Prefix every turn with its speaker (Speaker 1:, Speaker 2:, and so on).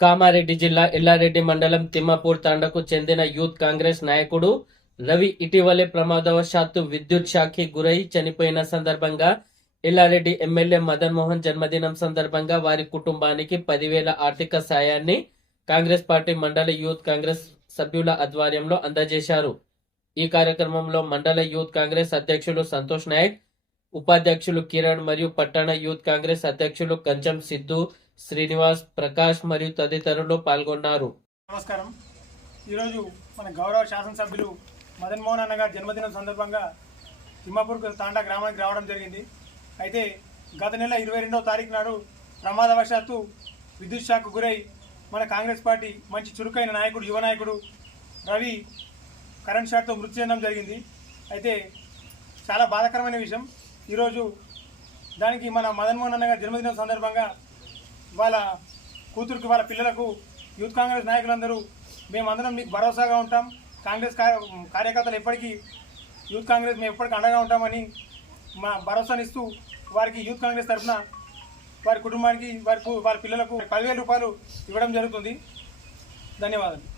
Speaker 1: కామారెడ్డి జిల్లా ఎల్లారెడ్డి మండలం తిమ్మాపూర్ తండకు చెందిన యూత్ కాంగ్రెస్ నాయకుడు రవి ఇటీవలే ప్రమాదవశాత్తు విద్యుత్ షాక్కి గురై చనిపోయిన సందర్భంగా ఎల్లారెడ్డి ఎమ్మెల్యే మదన్ మోహన్ జన్మదినం సందర్భంగా వారి కుటుంబానికి పదివేల ఆర్థిక సాయాన్ని కాంగ్రెస్ పార్టీ మండల యూత్ కాంగ్రెస్ సభ్యుల ఆధ్వర్యంలో అందజేశారు. ఈ కార్యక్రమంలో మండల యూత్ కాంగ్రెస్ అధ్యక్షులు సంతోష్ నాయక్ ఉపాధ్యక్షులు కిరణ్ మరియు పట్టణ యూత్ కాంగ్రెస్ అధ్యక్షులు కంచం సిద్ధు శ్రీనివాస్ ప్రకాష్ మరియు తదితరులు పాల్గొన్నారు.
Speaker 2: నమస్కారం. ఈరోజు మన గౌరవ శాసనసభ్యులు మదన్ మోహన్ అన్న గారి జన్మదినం సందర్భంగా తిమ్మాపూర్ తాండా గ్రామానికి రావడం జరిగింది. అయితే గత నెల ఇరవై రెండవ తారీఖు నాడు ప్రమాదవశాత్తు విద్యుత్ షాక్ గురై మన కాంగ్రెస్ పార్టీ మంచి చురుకైన నాయకుడు యువ నాయకుడు రవి కరెంట్ షాక్తో మృతి చెందడం జరిగింది. అయితే చాలా బాధాకరమైన విషయం. ఈరోజు దానికి మన మదన్మోహన్ అన్న గారి జన్మదినం సందర్భంగా వాళ్ళ కూతురికి వాళ్ళ పిల్లలకు యూత్ కాంగ్రెస్ నాయకులందరూ మేమందరం మీకు భరోసాగా ఉంటాం. కాంగ్రెస్ కార్య- కార్యకర్తలు ఎప్పటికీ యూత్ కాంగ్రెస్ మేము ఎప్పటికీ అండగా ఉంటామని మా భరోసానిస్తూ వారికి యూత్ కాంగ్రెస్ తరఫున వారి కుటుంబానికి వారి వారి పిల్లలకు పదివేల రూపాయలు ఇవ్వడం జరుగుతుంది. ధన్యవాదాలు.